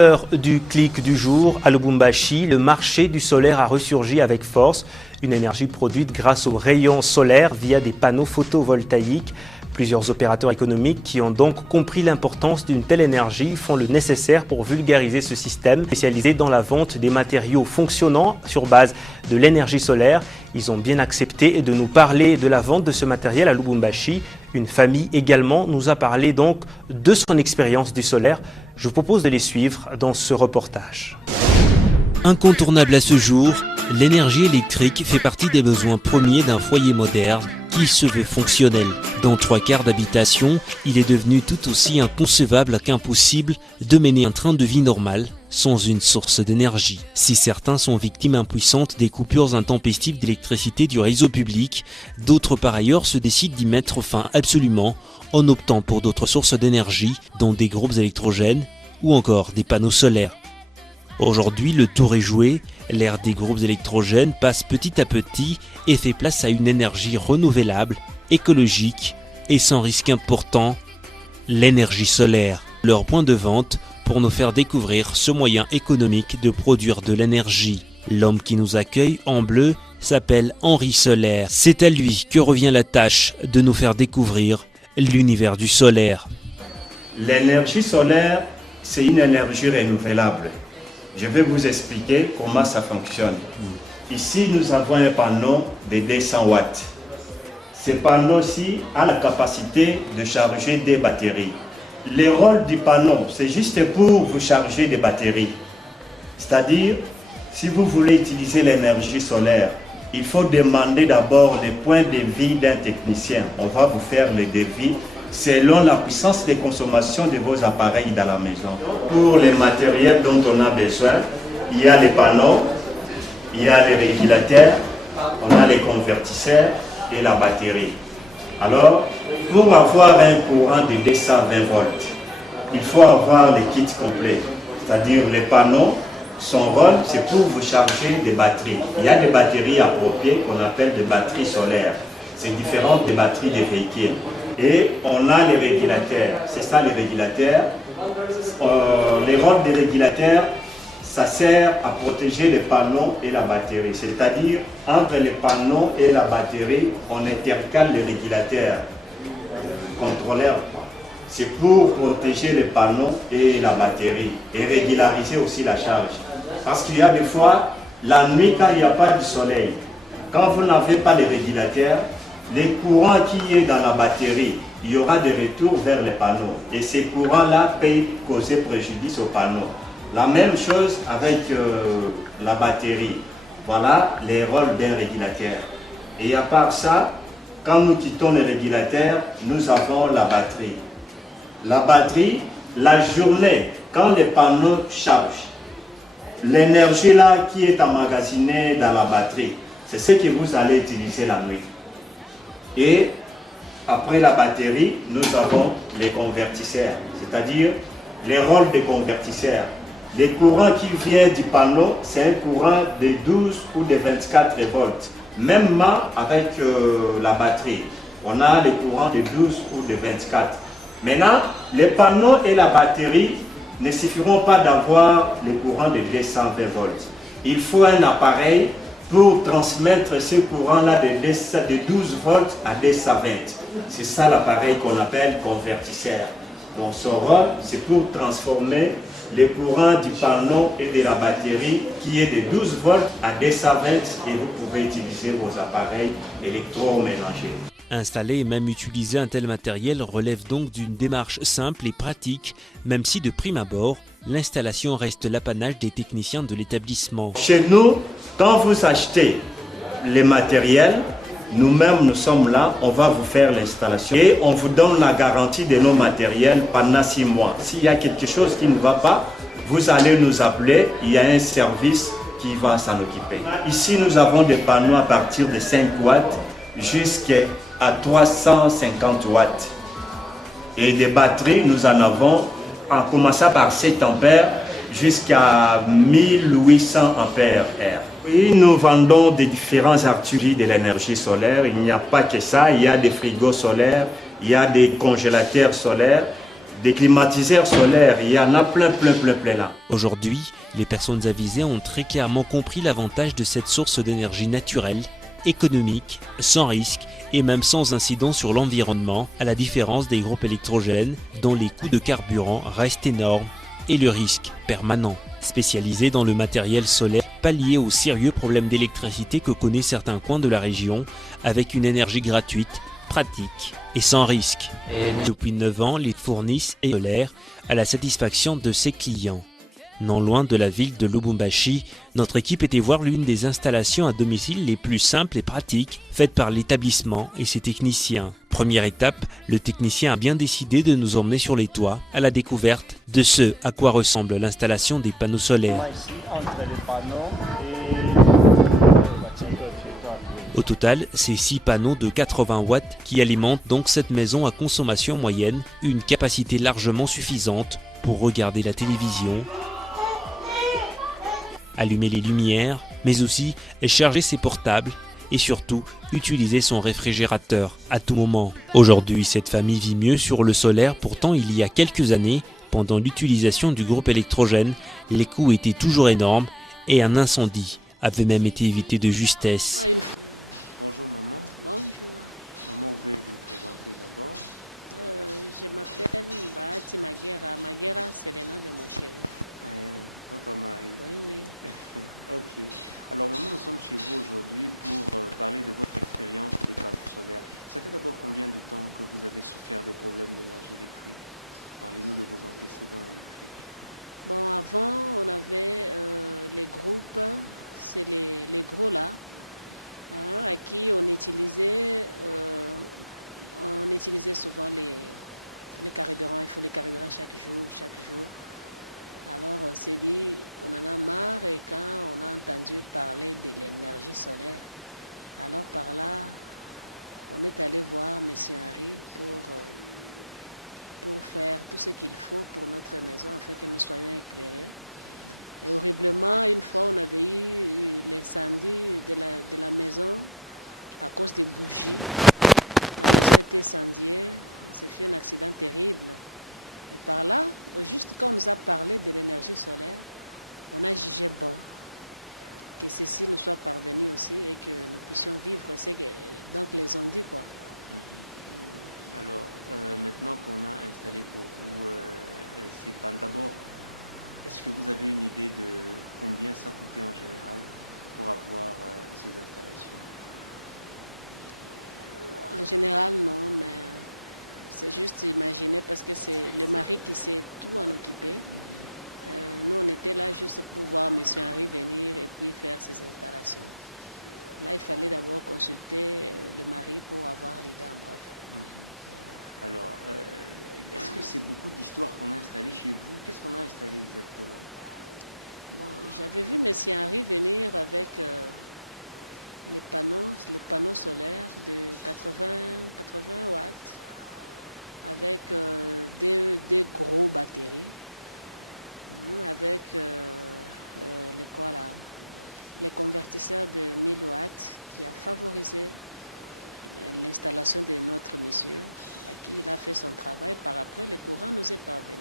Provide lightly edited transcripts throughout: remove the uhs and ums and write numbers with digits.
Heure du clic du jour, à Lubumbashi, le marché du solaire a ressurgi avec force. Une énergie produite grâce aux rayons solaires via des panneaux photovoltaïques. Plusieurs opérateurs économiques qui ont donc compris l'importance d'une telle énergie font le nécessaire pour vulgariser ce système spécialisé dans la vente des matériaux fonctionnant sur base de l'énergie solaire. Ils ont bien accepté de nous parler de la vente de ce matériel à Lubumbashi. Une famille également nous a parlé donc de son expérience du solaire. Je vous propose de les suivre dans ce reportage. Incontournable à ce jour, l'énergie électrique fait partie des besoins premiers d'un foyer moderne qui se veut fonctionnel. Dans 3/4 d'habitations, il est devenu tout aussi inconcevable qu'impossible de mener un train de vie normal sans une source d'énergie. Si certains sont victimes impuissantes des coupures intempestives d'électricité du réseau public, d'autres par ailleurs se décident d'y mettre fin absolument en optant pour d'autres sources d'énergie, dont des groupes électrogènes ou encore des panneaux solaires. Aujourd'hui, le tour est joué, l'ère des groupes électrogènes passe petit à petit et fait place à une énergie renouvelable, écologique et sans risque important, l'énergie solaire. Leur point de vente pour nous faire découvrir ce moyen économique de produire de l'énergie. L'homme qui nous accueille en bleu s'appelle Henri Solaire. C'est à lui que revient la tâche de nous faire découvrir l'univers du solaire. L'énergie solaire, c'est une énergie renouvelable. Je vais vous expliquer comment ça fonctionne. Ici, nous avons un panneau de 200 watts. Ce panneau-ci a la capacité de charger des batteries. Le rôle du panneau, c'est juste pour vous charger des batteries. C'est-à-dire, si vous voulez utiliser l'énergie solaire, il faut demander d'abord les points de vie d'un technicien. On va vous faire le devis selon la puissance de consommation de vos appareils dans la maison. Pour les matériels dont on a besoin, il y a les panneaux, il y a les régulateurs, on a les convertisseurs et la batterie. Alors, pour avoir un courant de 220 volts, il faut avoir le kit complet. C'est-à-dire les panneaux, son rôle, c'est pour vous charger des batteries. Il y a des batteries appropriées qu'on appelle des batteries solaires. C'est différent des batteries des véhicules. Et on a les régulateurs. C'est ça les régulateurs. Les rôles des régulateurs, ça sert à protéger les panneaux et la batterie. C'est-à-dire, entre les panneaux et la batterie, on intercale les régulateurs, contrôleurs. C'est pour protéger les panneaux et la batterie et régulariser aussi la charge. Parce qu'il y a des fois, la nuit, quand il n'y a pas de soleil, quand vous n'avez pas les régulateurs, les courants qui est dans la batterie, il y aura des retours vers les panneaux. Et ces courants-là peuvent causer préjudice aux panneaux. La même chose avec la batterie. Voilà les rôles d'un régulateur. Et à part ça, quand nous quittons les régulateurs, nous avons la batterie. La batterie, la journée, quand les panneaux chargent, l'énergie là qui est emmagasinée dans la batterie, c'est ce que vous allez utiliser la nuit. Et après la batterie, nous avons les convertisseurs, c'est-à-dire les rôles des convertisseurs. Le courant qui vient du panneau, c'est un courant de 12 ou de 24 volts. Même avec la batterie, on a les courants de 12 ou de 24. Maintenant, les panneaux et la batterie ne suffiront pas d'avoir le courant de 220 volts. Il faut un appareil pour transmettre ce courant-là de 12 volts à 220. C'est ça l'appareil qu'on appelle convertisseur. Donc son rôle, c'est pour transformer le courant du panneau et de la batterie qui est de 12 volts à 220 et vous pouvez utiliser vos appareils électroménagers. Installer et même utiliser un tel matériel relève donc d'une démarche simple et pratique, même si de prime abord, l'installation reste l'apanage des techniciens de l'établissement. Chez nous, quand vous achetez les matériels, nous-mêmes nous sommes là, on va vous faire l'installation et on vous donne la garantie de nos matériels pendant 6 mois. S'il y a quelque chose qui ne va pas, vous allez nous appeler, il y a un service qui va s'en occuper. Ici, nous avons des panneaux à partir de 5 watts jusqu'à 350 watts. Et des batteries, nous en avons en commençant par 7 ampères jusqu'à 1800 ampères air. Oui, nous vendons des différents artilleries de l'énergie solaire. Il n'y a pas que ça, il y a des frigos solaires, il y a des congélateurs solaires, Des climatiseurs solaires, il y en a plein là. Aujourd'hui, les personnes avisées ont très clairement compris l'avantage de cette source d'énergie naturelle, économique, sans risque et même sans incident sur l'environnement, à la différence des groupes électrogènes dont les coûts de carburant restent énormes et le risque permanent. Spécialisé dans le matériel solaire, pallier aux sérieux problèmes d'électricité que connaissent certains coins de la région avec une énergie gratuite, pratique et sans risque. Depuis 9 ans, les fournissent et solaire à la satisfaction de ses clients. Non loin de la ville de Lubumbashi, notre équipe était voir l'une des installations à domicile les plus simples et pratiques faites par l'établissement et ses techniciens. Première étape, le technicien a bien décidé de nous emmener sur les toits à la découverte de ce à quoi ressemble l'installation des panneaux solaires. Au total, c'est 6 panneaux de 80 watts qui alimentent donc cette maison à consommation moyenne, une capacité largement suffisante pour regarder la télévision, allumer les lumières, mais aussi charger ses portables et surtout utiliser son réfrigérateur à tout moment. Aujourd'hui, cette famille vit mieux sur le solaire, pourtant il y a quelques années, pendant l'utilisation du groupe électrogène, les coûts étaient toujours énormes et un incendie avait même été évité de justesse. Bonjour maman. Bonjour. Maman, vous pouvez vous présenter d'abord. Je m'appelle Bahati Maguera. Maguera, c'est le nom de mon chéri. Votre mari. Oui. Ok. Alors maman, nous sommes chez vous aujourd'hui pour parler de votre expérience des panneaux solaires. Ça fait d'abord combien de temps que vous avez souffert des problèmes d'énergie électrique? Parlez-nous de vos antécédents électriques. Bon, avant, on avait les groupes, c'est les gros là, hein, à qui on utilisait souvent les carburants. Il faut les carburants chaque jour. Alors on s'est dit, on en a marre, et quand on a entendu parler de l'énergie solaire, alors par là, on est allé voir M. Henry pour faire tout ce qu'il faut pour notre maison, afin que nous soyons éclairés. Et horriblement, une fois, on avait eu l'incendie de la maison à cause des bougies. La maison était incendiée, c'est fait un accident terrible. Et par là, juste quand on nous a parlé de l'énergie solaire, on a jugé bon que ceci nous soit parvenu aussi et que nous puissions vivre. Donc les ont dit quoi. Alors, maintenant qu'on a installé pour vous ces panneaux, d'abord, est-ce que vous avez une idée de combien ça coûtait en général pour avoir ces installations? En général, non, mais c'est juste imaginer parce que c'est le mari qui s'est tout en occupé. Nous, on était là juste pour voir M. Henry venir et puis faire ses installations. Là, il fallait d'abord consulter le mari pour avoir l'idée en bref. Alors, est-ce que c'est beaucoup d'histoires qu'on a installées chez vous? Qu'est-ce qu'on a installé exactement? Bon, j'avais vu M. Henry venir avec les panneaux solaires de 80 watts avec des gros batteries, avec les convertisseurs de 1000 watts qui a favorisé l'installation de notre monsieur, à qui il a fait son travail. Par après, le courant nous est parvenu.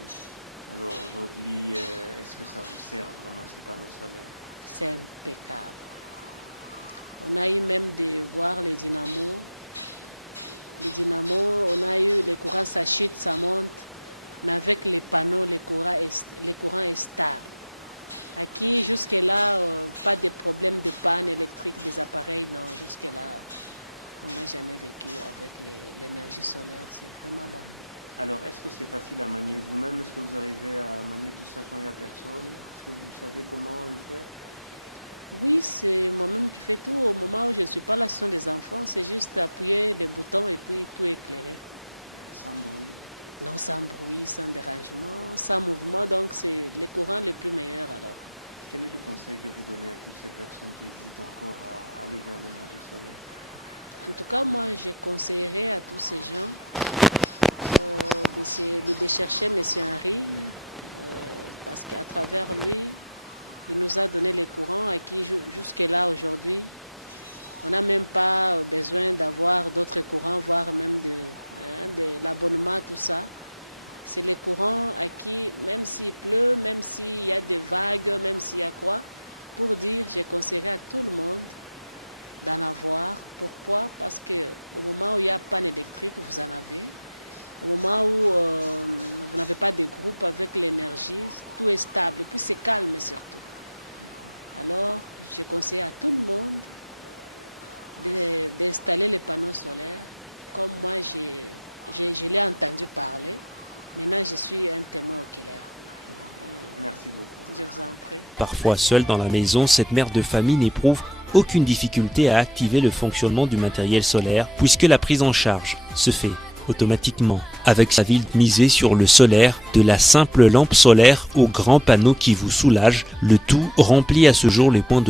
Alors aujourd'hui, est-ce que ça vous sert vraiment ces panneaux solaires? C'est impeccable. On a eu même de voir les dynamos. Les dynamos, on a eu les courants, ça chute, ça monte. Mais avec les panneaux, les courants est stable. À qui jusque-là, pas de problème de panne électrique des appareils, non. Jusque-là, on n'a jamais vécu avec l'énergie solaire. C'est vraiment bon. Alors, est-ce que c'est facile à manier vous-même? Est-ce que vous arrivez à manier tout ça quand il n'y a personne? Est-ce que vous savez comment le faire? Oui, c'est moi-même qui fais tout. Au moment où je ne suis pas là, ce sont des enfants. C'est juste appuyer les boutons et puis tout éclairer. Sans bruit? Non, sans bruit, sans dérangement, sans mouvement. Donc, c'est le courant le plus meilleur alors. Quel est le conseil que vous donnez à toutes ces personnes qui hésitent encore à aller vers l'énergie solaire? En tout cas, moi, je conseillerais à tous ces gens de chercher M. Henry parce qu'à travers lui, il nous a donné les courants à qui jusque-là aujourd'hui, on n'a même pas besoin d'avoir d'autres courants, voire même de l'abonnement, tout ça. C'est les courants à qui, même s'il pleut, même s'il y a des vagues, même s'il y a quoi, pour dire, je conseillerais à tout le monde d'en avoir. Pourquoi? Parce qu'au moment où il y a panne électrique, vous en avez. Au moment où vous n'avez pas de groupe avec l'énergie, tout est stable, et puis c'est calme surtout. Alors, je conseille à tout le monde d'installer les panneaux solaires. Comme moi, je l'ai entendu parler. Maintenant, je suis un témoin oculaire. Merci beaucoup. Je vous en prie. Parfois seule dans la maison, cette mère de famille n'éprouve aucune difficulté à activer le fonctionnement du matériel solaire puisque la prise en charge se fait automatiquement. Avec sa ville misée sur le solaire, de la simple lampe solaire au grand panneau qui vous soulage, le tout remplit à ce jour les points de